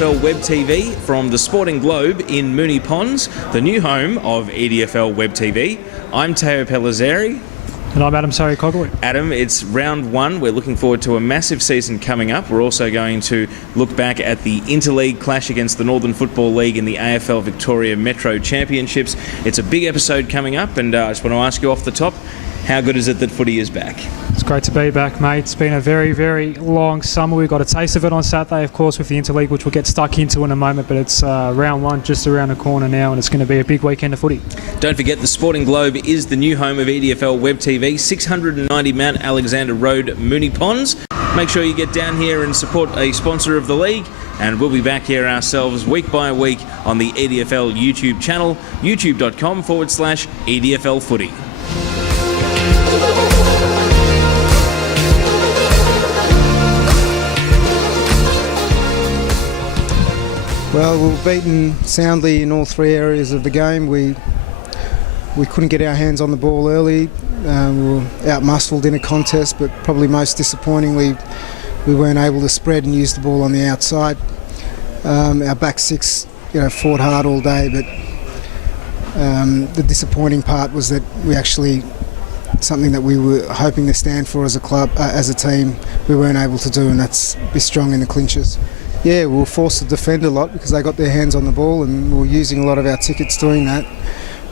EDFL Web TV from the Sporting Globe in Moonee Ponds, the new home of EDFL Web TV. I'm Teo Pellizzeri. And I'm Adem Saricaoglu. Adam, it's round one. We're looking forward to a massive season coming up. We're also going to look back at the Interleague clash against the Northern Football League in the AFL Victoria Metro Championships. It's a big episode coming up, and I just want to ask you off the top, how good is it that footy is back? It's great to be back, mate. It's been a very, very long summer. We got a taste of it on Saturday, of course, with the Interleague, which we'll get stuck into in a moment, but it's round one just around the corner now, and it's going to be a big weekend of footy. Don't forget, the Sporting Globe is the new home of EDFL Web TV, 690 Mount Alexander Road, Moonee Ponds. Make sure you get down here and support a sponsor of the league, and we'll be back here ourselves week by week on the EDFL YouTube channel, youtube.com/EDFL Footy. Well, we were beaten soundly in all three areas of the game. We couldn't get our hands on the ball early. We were out-muscled in a contest, but probably most disappointingly, we weren't able to spread and use the ball on the outside. Our back six, fought hard all day, but the disappointing part was that we actually, something that we were hoping to stand for as a club, as a team, we weren't able to do, and that's be strong in the clinches. Yeah, we were forced to defend a lot because they got their hands on the ball, and we were using a lot of our tickets doing that.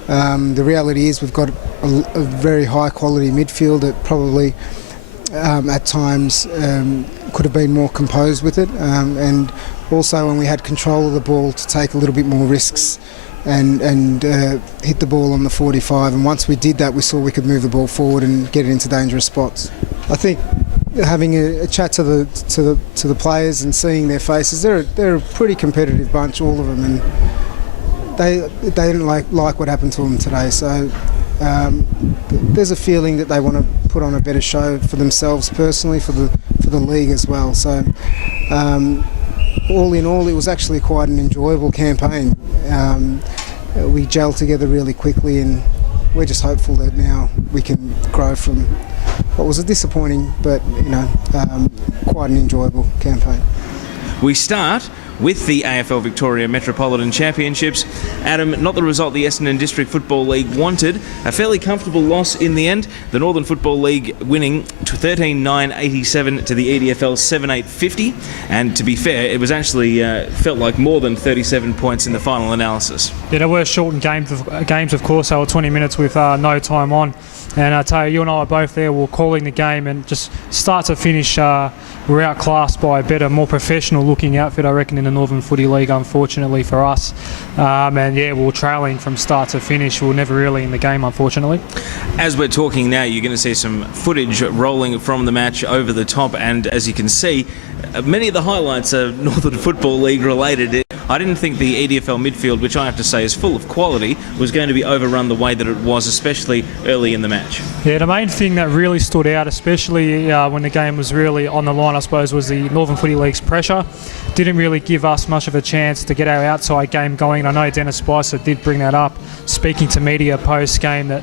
The reality is we've got a very high quality midfield that probably at times could have been more composed with it, and also when we had control of the ball to take a little bit more risks and hit the ball on the 45, and once we did that we saw we could move the ball forward and get it into dangerous spots. I think having a chat to the players and seeing their faces, they're a pretty competitive bunch, all of them, and they didn't like what happened to them today. So there's a feeling that they want to put on a better show for themselves personally, for the league as well. So all in all, it was actually quite an enjoyable campaign. We gelled together really quickly, and we're just hopeful that now we can grow from what was a disappointing but quite an enjoyable campaign. We start with the AFL Victoria Metropolitan Championships. Adam, not the result the Essendon District Football League wanted. A fairly comfortable loss in the end. The Northern Football League winning 13-9-87 to the EDFL 7-8-50. And to be fair, it was actually felt like more than 37 points in the final analysis. Yeah, there were shortened games, of course. They were 20 minutes with no time on. And I tell you and I were both there. We were calling the game, and just start to finish, we're outclassed by a better, more professional-looking outfit, I reckon, in the Northern Footy League, unfortunately for us. And yeah, we were trailing from start to finish. We were never really in the game, unfortunately. As we're talking now, you're going to see some footage rolling from the match over the top, and as you can see, many of the highlights are Northern Football League related. I didn't think the EDFL midfield, which I have to say is full of quality, was going to be overrun the way that it was, especially early in the match. Yeah, the main thing that really stood out, especially when the game was really on the line, I suppose, was the Northern Footy League's pressure. Didn't really give us much of a chance to get our outside game going. I know Denis Bicer did bring that up, speaking to media post-game, that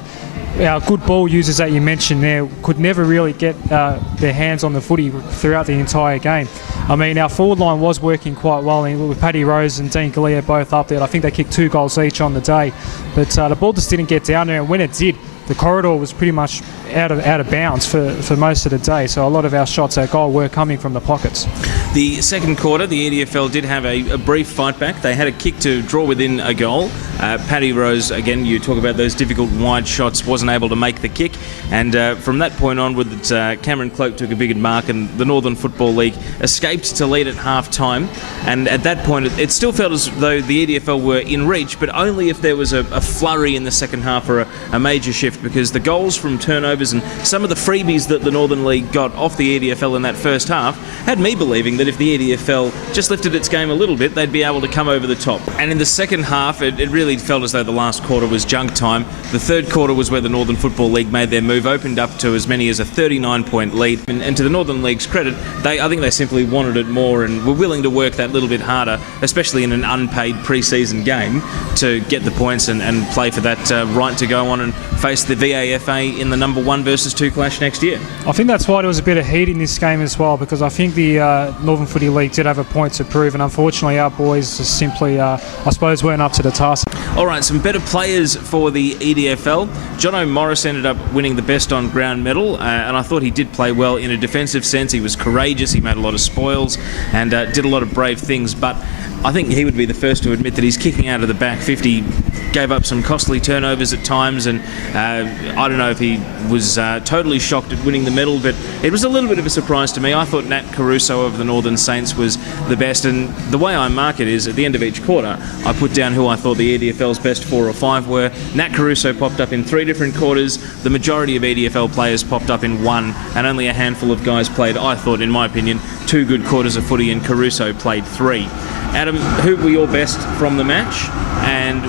our good ball users that you mentioned there could never really get their hands on the footy throughout the entire game. I mean, our forward line was working quite well, with Paddy Rose and Dean Galea both up there. I think they kicked 2 goals each on the day, but the ball just didn't get down there, and when it did, the corridor was pretty much out of bounds for most of the day. So a lot of our shots at goal were coming from the pockets. The second quarter, the EDFL did have a brief fight back. They had a kick to draw within a goal. Paddy Rose, again, you talk about those difficult wide shots, wasn't able to make the kick. And from that point onwards, Cameron Cloak took a big mark, and the Northern Football League escaped to lead at half-time. And at that point, it still felt as though the EDFL were in reach, but only if there was a flurry in the second half or a major shift, because the goals from turnovers and some of the freebies that the Northern League got off the EDFL in that first half had me believing that if the EDFL just lifted its game a little bit, they'd be able to come over the top. And in the second half, it really felt as though the last quarter was junk time. The third quarter was where the Northern Football League made their move, opened up to as many as a 39-point lead. And to the Northern League's credit, I think they simply wanted it more and were willing to work that little bit harder, especially in an unpaid pre-season game, to get the points and play for that right to go on and face the VAFA in the number 1 versus 2 clash next year. I think that's why there was a bit of heat in this game as well, because I think the Northern Footy League did have a point to prove, and unfortunately our boys just simply, I suppose, weren't up to the task. All right, some better players for the EDFL. John Morris ended up winning the best on ground medal, and I thought he did play well in a defensive sense. He was courageous, he made a lot of spoils, and did a lot of brave things, but I think he would be the first to admit that he's kicking out of the back 50, gave up some costly turnovers at times, and I don't know if he was totally shocked at winning the medal, but it was a little bit of a surprise to me. I thought Nat Caruso of the Northern Saints was the best, and the way I mark it is at the end of each quarter, I put down who I thought the EDFL's best 4 or 5 were. Nat Caruso popped up in 3 different quarters, the majority of EDFL players popped up in 1, and only a handful of guys played, I thought, in my opinion, 2 good quarters of footy, and Caruso played 3. Adam, who were your best from the match, and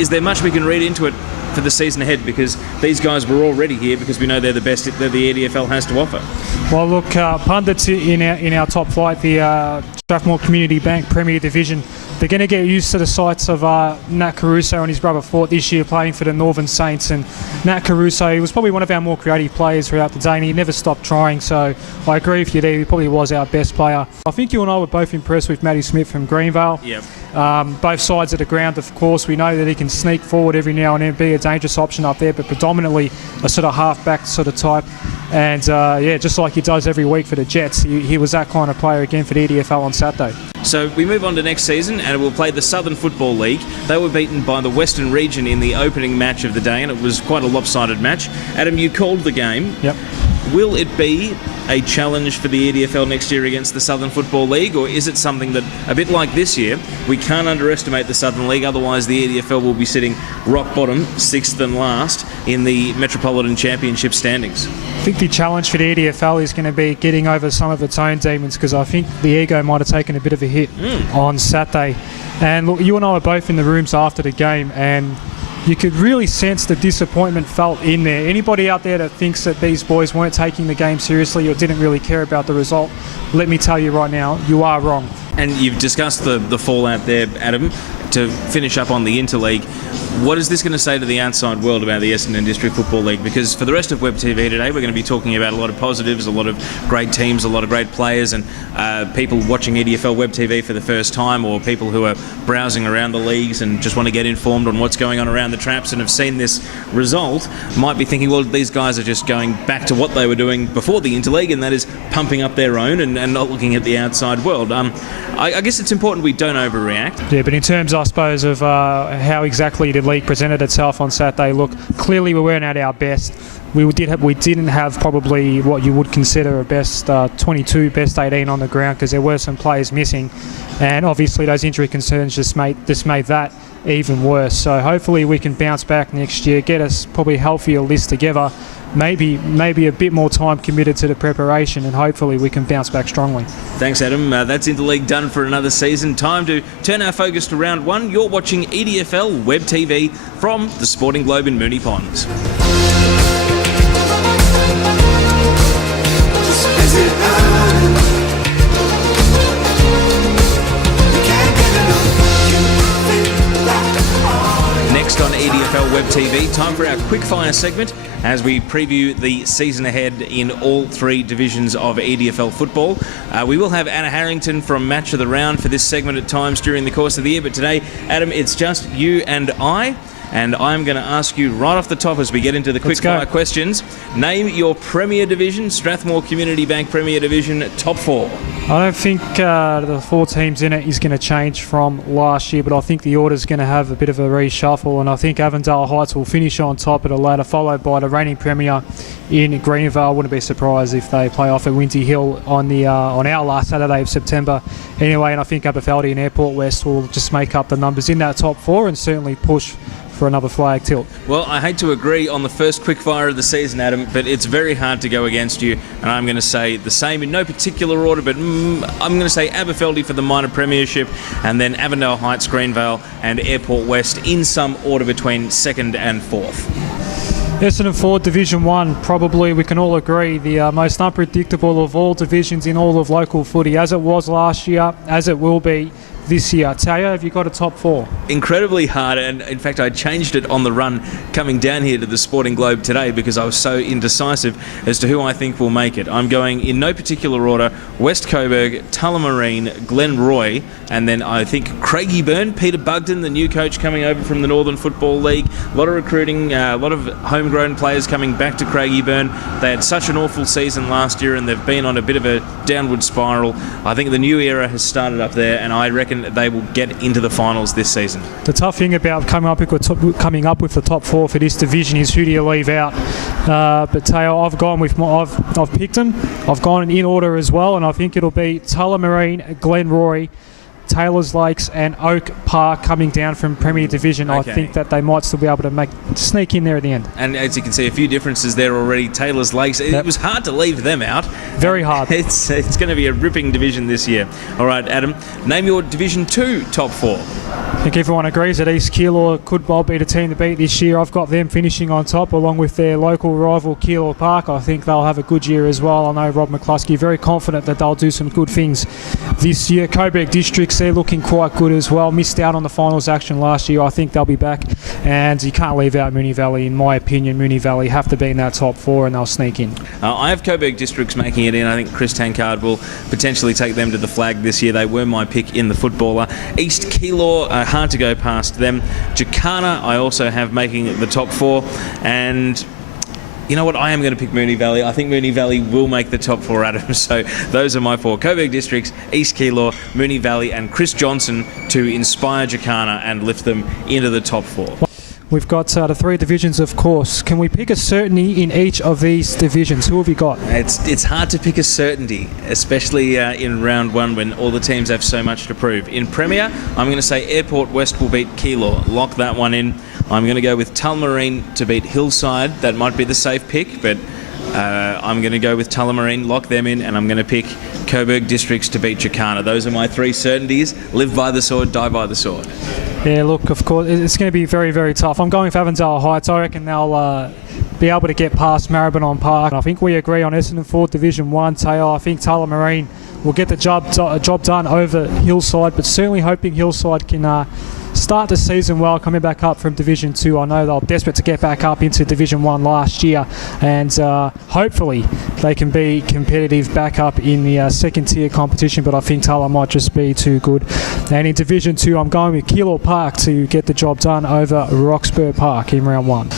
is there much we can read into it for the season ahead, because these guys were already here because we know they're the best that the EDFL has to offer? Well, look, pundits in our top flight, the Strathmore Community Bank Premier Division, they're going to get used to the sights of Nat Caruso and his brother Fort this year playing for the Northern Saints. And Nat Caruso, he was probably one of our more creative players throughout the day, and he never stopped trying. So I agree with you there, he probably was our best player. I think you and I were both impressed with Matty Smith from Greenvale. Yep. Both sides of the ground, of course. We know that he can sneak forward every now and then, be a dangerous option up there, but predominantly a sort of half-back sort of type. And yeah, just like he does every week for the Jets, he was that kind of player again for the EDFL on Saturday. So we move on to next season, and we'll play the Southern Football League. They were beaten by the Western Region in the opening match of the day, and it was quite a lopsided match. Adam, you called the game. Yep. Will it be a challenge for the EDFL next year against the Southern Football League, or is it something that, a bit like this year, we can't underestimate the Southern League, otherwise the EDFL will be sitting rock bottom, 6th and last in the Metropolitan Championship standings? I think the challenge for the EDFL is going to be getting over some of its own demons, because I think the ego might have taken a bit of a hit on Saturday. And look, you and I were both in the rooms after the game, and you could really sense the disappointment felt in there. Anybody out there that thinks that these boys weren't taking the game seriously or didn't really care about the result, let me tell you right now, you are wrong. And you've discussed the fallout there, Adam. To finish up on the Interleague, what is this going to say to the outside world about the Essendon District Football League? Because for the rest of Web TV today, we're going to be talking about a lot of positives, a lot of great teams, a lot of great players, and people watching EDFL Web TV for the first time, or people who are browsing around the leagues and just want to get informed on what's going on around the traps and have seen this result, might be thinking, well, these guys are just going back to what they were doing before the Interleague, and that is pumping up their own and not looking at the outside world. I guess it's important we don't overreact. Yeah, but in terms, I suppose, of how exactly the league presented itself on Saturday, look, clearly we weren't at our best. We didn't have probably what you would consider a best 22, best 18 on the ground, because there were some players missing, and obviously those injury concerns just made that even worse. So hopefully we can bounce back next year, get us probably a healthier list together, maybe a bit more time committed to the preparation, and hopefully we can bounce back strongly. Thanks, Adam. That's Interleague done for another season. Time to turn our focus to round 1. You're watching EDFL Web TV from the Sporting Globe in Moonee Ponds. Next on EDFL Web TV, time for our quickfire segment as we preview the season ahead in all 3 divisions of EDFL football. We will have Anna Harrington from Match of the Round for this segment at times during the course of the year, but today, Adam, it's just you and I. And I'm going to ask you right off the top as we get into the quickfire questions. Name your Premier Division, Strathmore Community Bank Premier Division, top 4. I don't think the 4 teams in it is going to change from last year, but I think the order's going to have a bit of a reshuffle, and I think Avondale Heights will finish on top at a ladder, followed by the reigning Premier in Greenvale. I wouldn't be surprised if they play off at Winty Hill on our last Saturday of September. Anyway, and I think Aberfeldy and Airport West will just make up the numbers in that top 4 and certainly push for another flag tilt. Well, I hate to agree on the first quickfire of the season, Adam, but it's very hard to go against you, and I'm going to say the same in no particular order, but I'm going to say Aberfeldy for the minor premiership, and then Avondale Heights, Greenvale and Airport West in some order between 2nd and 4th. Essendon Ford Division 1, probably we can all agree the most unpredictable of all divisions in all of local footy, as it was last year, as it will be this year. Teo, have you got a top 4? Incredibly hard, and in fact I changed it on the run coming down here to the Sporting Globe today because I was so indecisive as to who I think will make it. I'm going in no particular order: West Coburg, Tullamarine, Glenroy, and then I think Craigieburn. Peter Bugden, the new coach coming over from the Northern Football League. A lot of recruiting, a lot of homegrown players coming back to Craigieburn. They had such an awful season last year and they've been on a bit of a downward spiral. I think the new era has started up there, and I reckon they will get into the finals this season. The tough thing about coming up with the top 4 for this division is who do you leave out. But Teo, I've gone with I've picked them. I've gone in order as well, and I think it'll be Tullamarine, Glenroy, Taylors Lakes and Oak Park coming down from Premier Division. Okay. I think that they might still be able to sneak in there at the end. And as you can see, a few differences there already. Taylors Lakes, it was hard to leave them out. Very hard. It's going to be a ripping division this year. All right, Adam, name your Division 2 top 4. I think everyone agrees that East Keilor could well be the team to beat this year. I've got them finishing on top along with their local rival Keilor Park. I think they'll have a good year as well. I know Rob McCluskey, very confident that they'll do some good things this year. Coburg Districts, they're looking quite good as well. Missed out on the finals action last year. I think they'll be back. And you can't leave out Moonee Valley. In my opinion, Moonee Valley have to be in that top 4 and they'll sneak in. I have Coburg Districts making it in. I think Chris Tankard will potentially take them to the flag this year. They were my pick in the footballer. East Keilor, hard to go past them. Jacana, I also have making the top 4. And you know what? I am going to pick Moonee Valley. I think Moonee Valley will make the top 4, Adam. So those are my 4. Coburg Districts, East Keilor, Moonee Valley, and Chris Johnson to inspire Jacana and lift them into the top 4. We've got the 3 divisions, of course. Can we pick a certainty in each of these divisions? Who have you got? It's hard to pick a certainty, especially in round 1 when all the teams have so much to prove. In Premier, I'm going to say Airport West will beat Keilor. Lock that one in. I'm going to go with Tullamarine to beat Hillside. That might be the safe pick, but I'm going to go with Tullamarine, lock them in, and I'm going to pick Coburg Districts to beat Jacana. Those are my 3 certainties. Live by the sword, die by the sword. Yeah, look, of course, it's going to be very, very tough. I'm going with Avondale Heights. I reckon they'll be able to get past Maribyrnong Park. I think we agree on Essendon Ford Division 1. Teo, I think Tullamarine will get the job done over Hillside, but certainly hoping Hillside can start the season well, coming back up from Division 2. I know they were desperate to get back up into Division 1 last year, and hopefully they can be competitive back up in the second tier competition, but I think Tulla might just be too good. And in Division 2, I'm going with Keilor Park to get the job done over Roxburgh Park in round 1.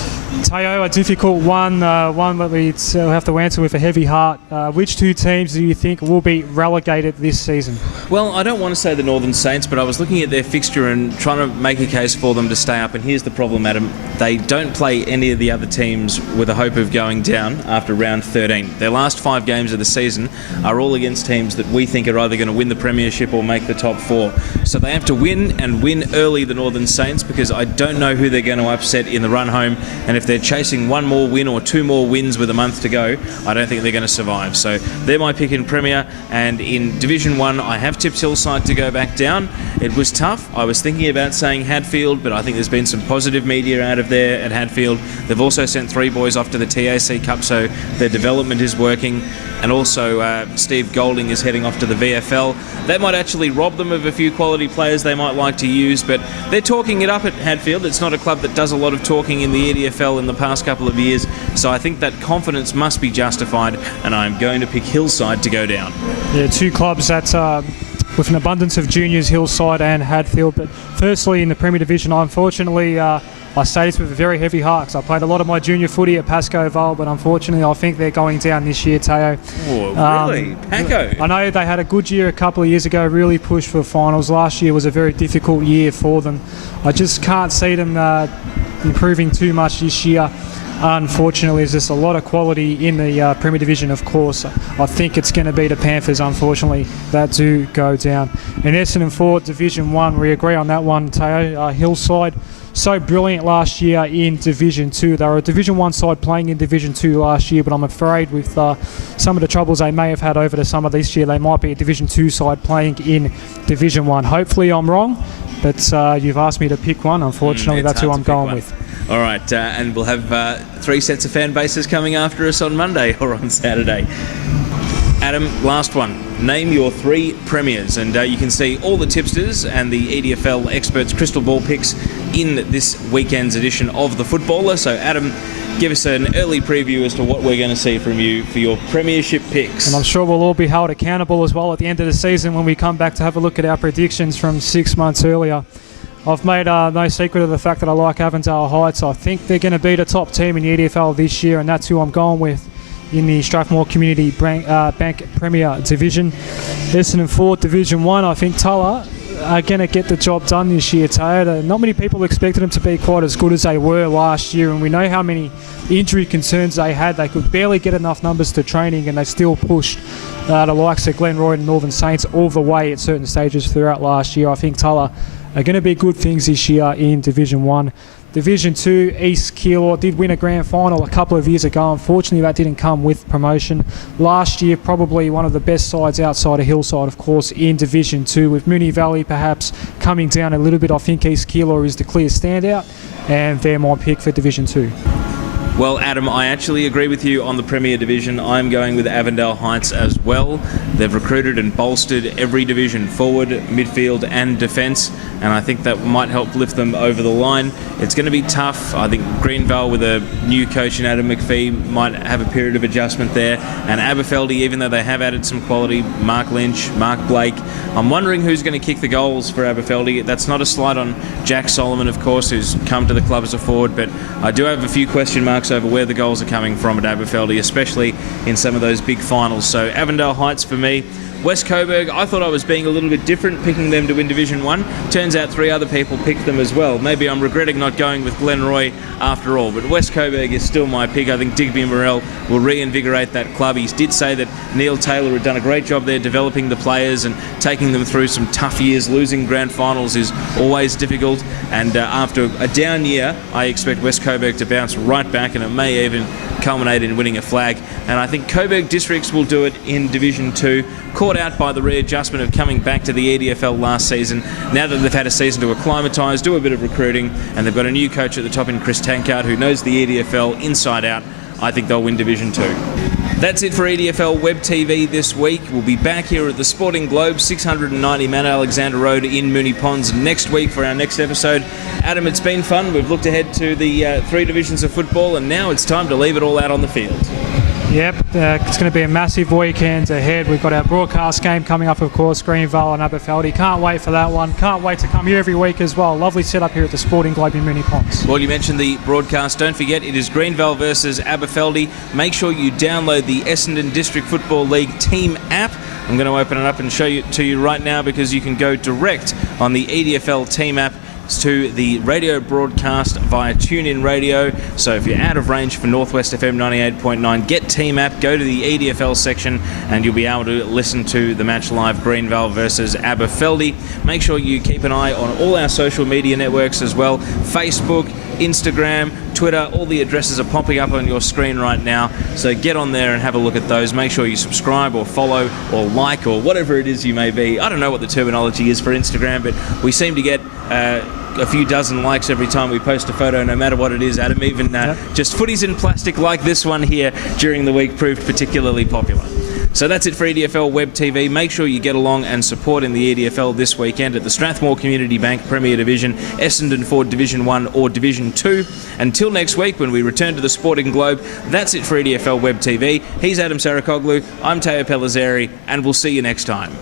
Teo, a difficult one that we have to answer with a heavy heart. Which 2 teams do you think will be relegated this season? Well, I don't want to say the Northern Saints, but I was looking at their fixture and trying to make a case for them to stay up, and here's the problem, Adam. They don't play any of the other teams with a hope of going down after round 13. Their last 5 games of the season are all against teams that we think are either going to win the premiership or make the top 4. So they have to win, and win early, the Northern Saints, because I don't know who they're going to upset in the run home, and if they're chasing 1 more win or 2 more wins with a month to go, I don't think they're going to survive. So they're my pick in Premier, and in Division 1 I have tipped Hillside to go back down. It was tough. I was thinking about saying Hadfield, but I think there's been some positive media out of there at Hadfield. They've also sent 3 boys off to the TAC Cup, so their development is working, and also Steve Golding is heading off to the VFL. That might actually rob them of a few quality players they might like to use, but they're talking it up at Hadfield. It's not a club that does a lot of talking in the EDFL in the past couple of years, so I think that confidence must be justified, and I'm going to pick Hillside to go down. Yeah, 2 clubs that with an abundance of juniors, Hillside and Hadfield. But firstly, in the Premier Division, unfortunately, I say this with a very heavy heart, because I played a lot of my junior footy at Pascoe Vale, but unfortunately I think they're going down this year, Teo. Oh, really? Paco? I know they had a good year a couple of years ago, really pushed for finals. Last year was a very difficult year for them. I just can't see them improving too much this year. Unfortunately, there's just a lot of quality in the Premier Division, of course. I think it's going to be the Panthers, unfortunately, that do go down. In Essendon Ford Division 1, we agree on that one, Teo. Hillside, so brilliant last year in Division 2. They were a Division 1 side playing in Division 2 last year, but I'm afraid with some of the troubles they may have had over the summer this year, they might be a Division 2 side playing in Division 1. Hopefully I'm wrong, but you've asked me to pick one. Unfortunately, that's who I'm going with. All right, and we'll have 3 sets of fan bases coming after us on Monday or on Saturday. Adam, last one. Name your 3 premiers, and you can see all the tipsters and the EDFL experts' crystal ball picks in this weekend's edition of The Footballer. So, Adam, give us an early preview as to what we're going to see from you for your premiership picks. And I'm sure we'll all be held accountable as well at the end of the season when we come back to have a look at our predictions from 6 months earlier. I've made no secret of the fact that I like Avondale Heights. I think they're going to be the top team in the EDFL this year, and that's who I'm going with in the Strathmore Community Bank Premier Division. Essendon Ford Division 1, I think Tulla are going to get the job done this year, Teo. Not many people expected them to be quite as good as they were last year, and we know how many injury concerns they had. They could barely get enough numbers to training, and they still pushed the likes of Glenroy and Northern Saints all the way at certain stages throughout last year. I think Tulla are going to be good things this year in Division 1. Division 2, East Keilor did win a grand final a couple of years ago. Unfortunately, that didn't come with promotion. Last year, probably one of the best sides outside of Hillside, of course, in Division 2, with Moonee Valley perhaps coming down a little bit. I think East Keilor is the clear standout, and they're my pick for Division 2. Well, Adam, I actually agree with you on the Premier Division. I'm going with Avondale Heights as well. They've recruited and bolstered every division, forward, midfield and defence, and I think that might help lift them over the line. It's going to be tough. I think Greenvale, with a new coach in Adam McPhee, might have a period of adjustment there. And Aberfeldy, even though they have added some quality, Mark Lynch, Mark Blake, I'm wondering who's going to kick the goals for Aberfeldy. That's not a slight on Jack Solomon, of course, who's come to the club as a forward, but I do have a few question marks over where the goals are coming from at Aberfeldy, especially in some of those big finals. So Avondale Heights for me. West Coburg, I thought I was being a little bit different, picking them to win Division 1. Turns out 3 other people picked them as well. Maybe I'm regretting not going with Glenroy after all, but West Coburg is still my pick. I think Digby Morrell will reinvigorate that club. He did say that Neil Taylor had done a great job there developing the players and taking them through some tough years. Losing grand finals is always difficult, and after a down year, I expect West Coburg to bounce right back, and it may even culminate in winning a flag. And I think Coburg Districts will do it in Division 2. Caught out by the readjustment of coming back to the EDFL last season. Now that they've had a season to acclimatise, do a bit of recruiting, and they've got a new coach at the top in Chris Tankard who knows the EDFL inside out, I think they'll win Division 2. That's it for EDFL Web TV this week. We'll be back here at the Sporting Globe, 690 Mount Alexander Road in Moonee Ponds next week for our next episode. Adam, it's been fun. We've looked ahead to the 3 divisions of football, and now it's time to leave it all out on the field. Yep, it's going to be a massive weekend ahead. We've got our broadcast game coming up, of course, Greenvale and Aberfeldy. Can't wait for that one. Can't wait to come here every week as well. Lovely setup here at the Sporting Globe in Moonee Ponds. Well, you mentioned the broadcast. Don't forget, it is Greenvale versus Aberfeldy. Make sure you download the Essendon District Football League team app. I'm going to open it up and show it to you right now, because you can go direct on the EDFL team app to the radio broadcast via TuneIn Radio. So if you're out of range for Northwest FM 98.9, get Team App, go to the EDFL section, and you'll be able to listen to the match live, Greenvale versus Aberfeldy. Make sure you keep an eye on all our social media networks as well. Facebook, Instagram, Twitter, all the addresses are popping up on your screen right now. So get on there and have a look at those. Make sure you subscribe or follow or like or whatever it is you may be. I don't know what the terminology is for Instagram, but we seem to get a few dozen likes every time we post a photo, no matter what it is, Adam. Even just footies in plastic like this one here during the week proved particularly popular. So that's it for EDFL Web TV. Make sure you get along and support in the EDFL this weekend at the Strathmore Community Bank Premier Division, Essendon Ford Division 1 or Division 2. Until next week when we return to the Sporting Globe, that's it for EDFL Web TV. He's Adem Saricaoglu, I'm Teo Pellizzeri, and we'll see you next time.